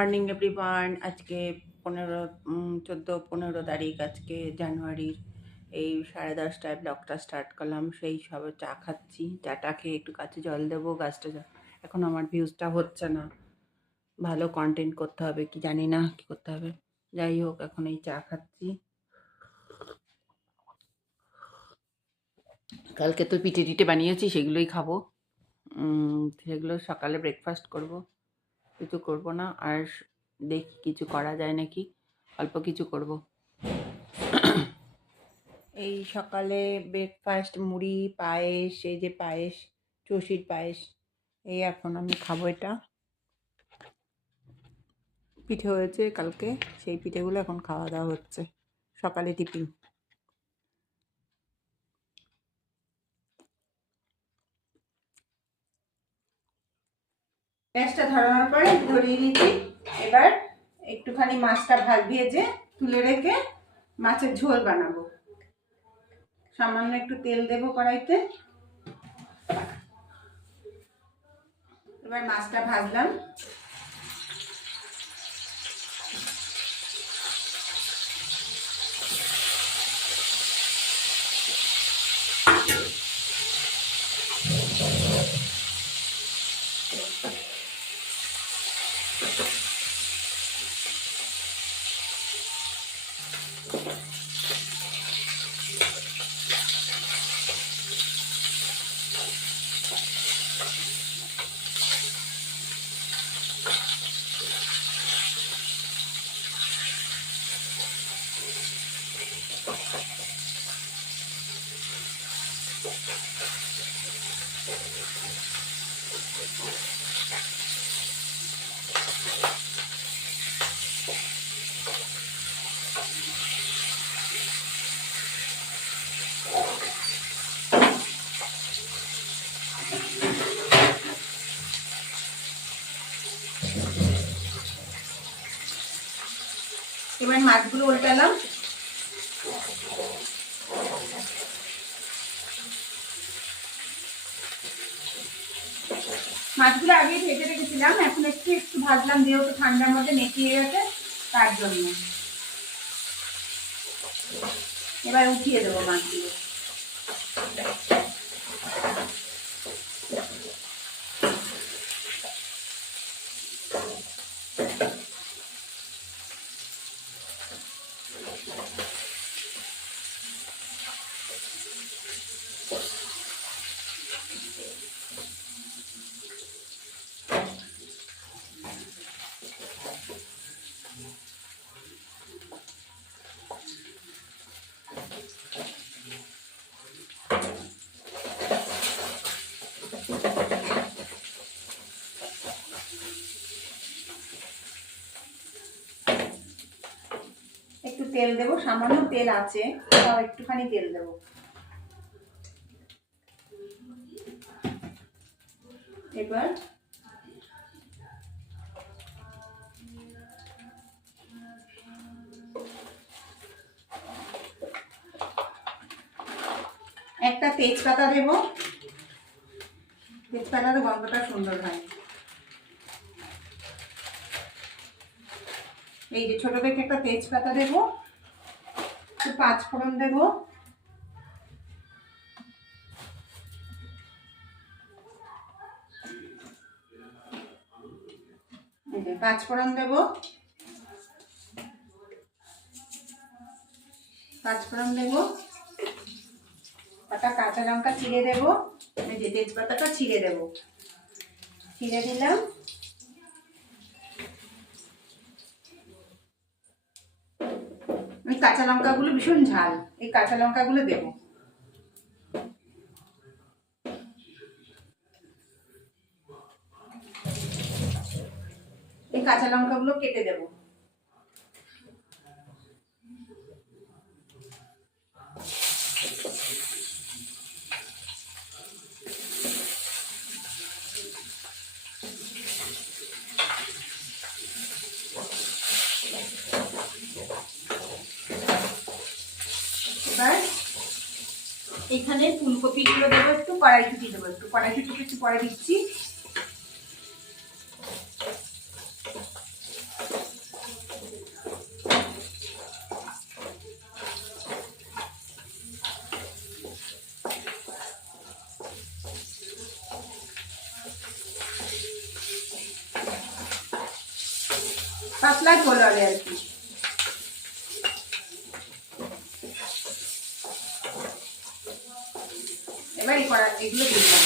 Morning everyone আজকে পনেরো চোদ্দ, পনেরো তারিখ, আজকে জানুয়ারির এই সাড়ে দশটায় ব্লগটা স্টার্ট করলাম। সেই সব চা খাচ্ছি চাটা খেয়ে একটু কাছে জল দেবো, গাছটা এখন আমার ভিউজটা হচ্ছে না। ভালো কন্টেন্ট করতে হবে কি জানি না কি করতে হবে। যাই হোক, এখন এই চা খাচ্ছি। কালকে তো পিঠে টিটে বানিয়েছি, সেগুলোই খাব। সেগুলো সকালে ব্রেকফাস্ট করব। কিছু করব না, আর দেখি কিছু করা যায় নাকি। অল্প কিছু করব। এই সকালে ব্রেকফাস্ট মুড়ি, পায়েস, এই যে পায়েস, চষির পায়েস, এই এখন আমি খাব এটা। পিঠে হয়েছে কালকে, সেই পিঠেগুলো এখন খাওয়া দাওয়া হচ্ছে। সকালে টিফিন। গ্যাসটা ধরানোর পরে ধরিয়ে নিচ্ছি। এবার একটুখানি মাছটা ভাগ ভেজে তুলে রেখে মাছের ঝোল বানাবো। সামান্য একটু তেল দেব কড়াইতে। এবার মাছটা ভাজলাম। এবার মাছগুলো উল্টালাম মাছগুলো আগেই ভেজে রেখেছিলাম। এখন একটু একটু ভাজলাম, যেহেতু ঠান্ডার মধ্যে মেটিয়ে গেছে, তার জন্য। এবার উঠিয়ে দেবো মাছগুলো একটু তেল দেবো, সামান্য তেল আছে, তাও একটুখানি তেল দেবো। এবার একটা তেজপাতা দেবো। তেজপাতার গন্ধটা সুন্দর হয়। এই যে ছোট দেখে একটা তেজপাতা দেবো। একটু পাঁচ ফোড়ন দেবো। পাঁচ ফোড়ন দেবো। পাঁচ ফোড়ন দেবো। একটা কাঁচা লঙ্কা চিড়ে দেবো। তেজপাতাটা ছিঁড়ে দেবো। ছিঁড়ে দিলাম এই কাঁচা লঙ্কাগুলো ভীষণ ঝাল। এই কাঁচা লঙ্কাগুলো দেবো। এই কাঁচা লঙ্কাগুলো কেটে দেবো। এখানে ফুলকপি গুলো দেবো একটু, কড়াইশুটি দেবো একটু। কড়াইশুটিকে কিছু পরে দিচ্ছি। পাতলা করে আর কি। এবার কড়া এগুলো দিলাম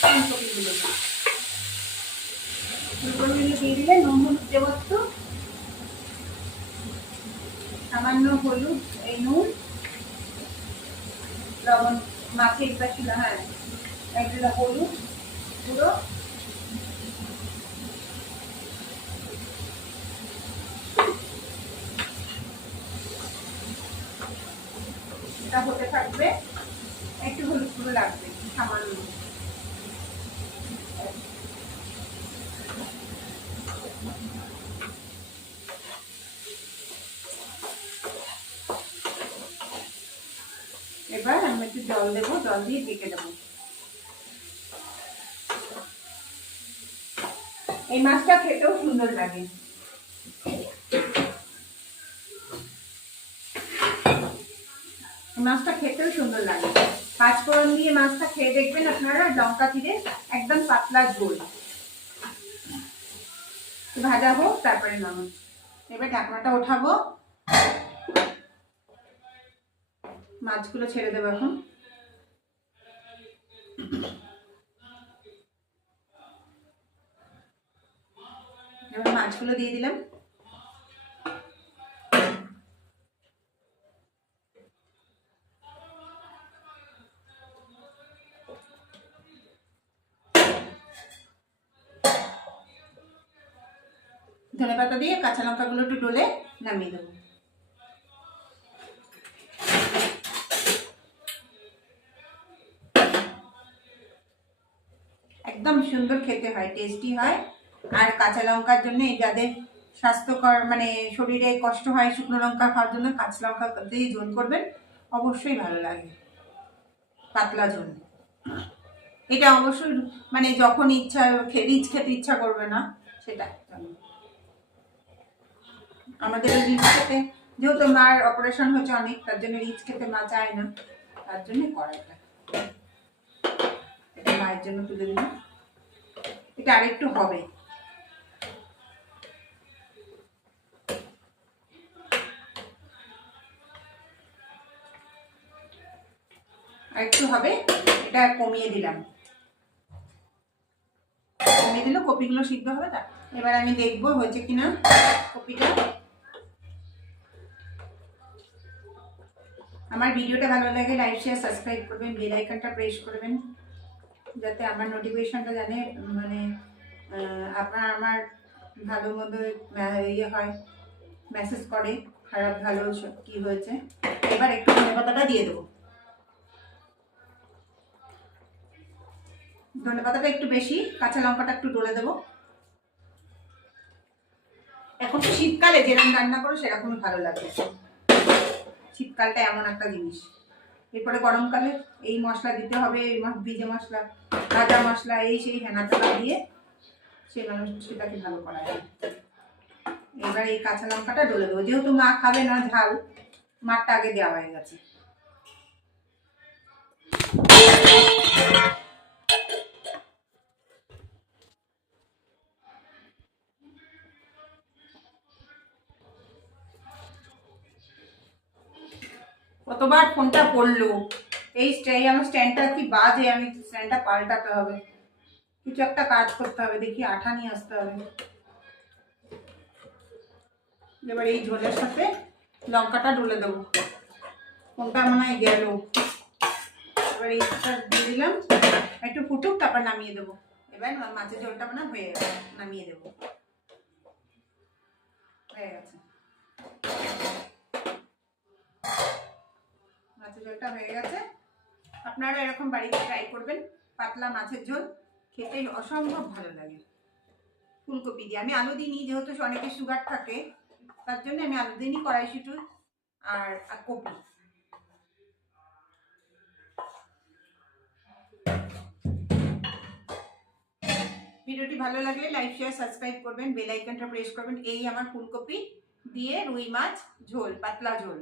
ফুলকপিগুলো ফুলকপিগুলো দিয়ে দিলে নুন হলুদ সামান্য হলুদ, এই নুন, লবণ মাছের ছিল হ্যাঁ একটা হলুদ পুরো এটা হতে থাকবে একটু হলুদ গুঁড়ো লাগবে সামান্য এবার আমি একটু জল দেবো, জল দিয়ে ঢেকে দেবো এই মাছটা খেতেও সুন্দর লাগে। মাছটা খেতেও সুন্দর লাগে। পাঁচফোড়ন দিয়ে মাছটা খেয়ে দেখবেন আপনারা, লঙ্কা দিয়ে একদম পাতলা ঝোল। ভাজা হোক, তারপরে নামুন। এবার ঢাকনাটা ওঠাবো। মাছগুলো ছেড়ে দেবো এখন। মাছগুলো দিয়ে দিলাম। ধনে পাতা দিয়ে কাঁচা লঙ্কাগুলো একটু ডলে নামিয়ে দেবো। একদম সুন্দর খেতে হয় টেস্টি হয়। আর কাঁচা লঙ্কার জন্য যাদের স্বাস্থ্যকর মানে শরীরে কষ্ট হয় শুকনো লঙ্কা খাওয়ার জন্য, কাঁচা লঙ্কা দিয়ে ঝোল করবেন। অবশ্যই ভালো লাগে, পাতলা ঝোল। এটা অবশ্যই মানে যখন ইচ্ছা রিচ খেতে ইচ্ছা করবে না, সেটা আমাদের এই রিচ খেতে, যেহেতু মার অপারেশন হচ্ছে অনেক, তার জন্য রিচ খেতে মা চায় না, তার জন্য করা এটা মায়ের জন্য তুলে দিলাম। এটা আরেকটু হবে। আরেকটু হবে, এটা কমিয়ে দিলাম। কমিয়ে দিলে কপিগুলো সিদ্ধ হবে তা। এবার আমি দেখব হয়েছে কিনা কপিটা। আমার ভিডিওটা ভালো লাগে, লাইক শেয়ার সাবস্ক্রাইব করবেন বেল আইকনটা প্রেস করবেন। যাতে আমার নোটিফিকেশনটা জানে মানে আপনার আমার ভালো মন্দ ইয়ে হয় মেসেজ করে, খারাপ ভালো সব কী হয়েছে, এবার একটু ধনে পাতাটা দিয়ে দেবো। ধনে পাতাটা একটু বেশি, কাঁচা লঙ্কাটা একটু ডলে দেবো। এখন শীতকালে যেরকম রান্না করো, সেরকমই ভালো লাগে। শীতকালটা এমন একটা জিনিস। এরপরে গরমকালে এই মশলা দিতে হবে, এই ভিজে মশলা কাঁচা মশলা, এই সেই হেনা তেনা দিয়ে সেই মানুষ সেটাকে ভালো করা যায়। এবার এই কাঁচা লঙ্কাটা ডলে দেবো। যেহেতু মা খাবে না ঝাল, মারটা আগে দেওয়া হয়ে গেছে। কতবার ফোনটা পড়ল এই স্ট্যান্ড আমার স্ট্যান্ডটা কি বাজে? আমি স্ট্যান্ডটা পাল্টাতে হবে। কিছু একটা কাজ করতে হবে, দেখি আঠা নিয়ে আসতে হবে। এবার এই ঝোলের সাথে লঙ্কাটা ডলে দেবো। কোনটা মনে হয় গেল। এবার এইটা দিয়ে দিলাম। একটু ফুটুক, তারপর নামিয়ে দেবো। এবার মাছের ঝোলটা মনে হয় গেছে, নামিয়ে দেবো। হয়ে গেছে মাছের ঝোলটা হয়ে গেছে। আপনারা এরকম বাড়িতে ট্রাই করবেন, পাতলা মাছের ঝোল, খেতে অসম্ভব ভালো লাগে। ফুলকপি দিয়ে। আমি আলু দিইনি, যেহেতু অনেকের সুগার থাকে, তার জন্য আমি আলু দিইনি কড়াইশুটু আর কপি। ভিডিওটি ভালো লাগলে লাইক শেয়ার সাবস্ক্রাইব করবেন বেল আইকনটা প্রেস করবেন। এই আমার ফুলকপি দিয়ে রুই মাছ ঝোল, পাতলা ঝোল।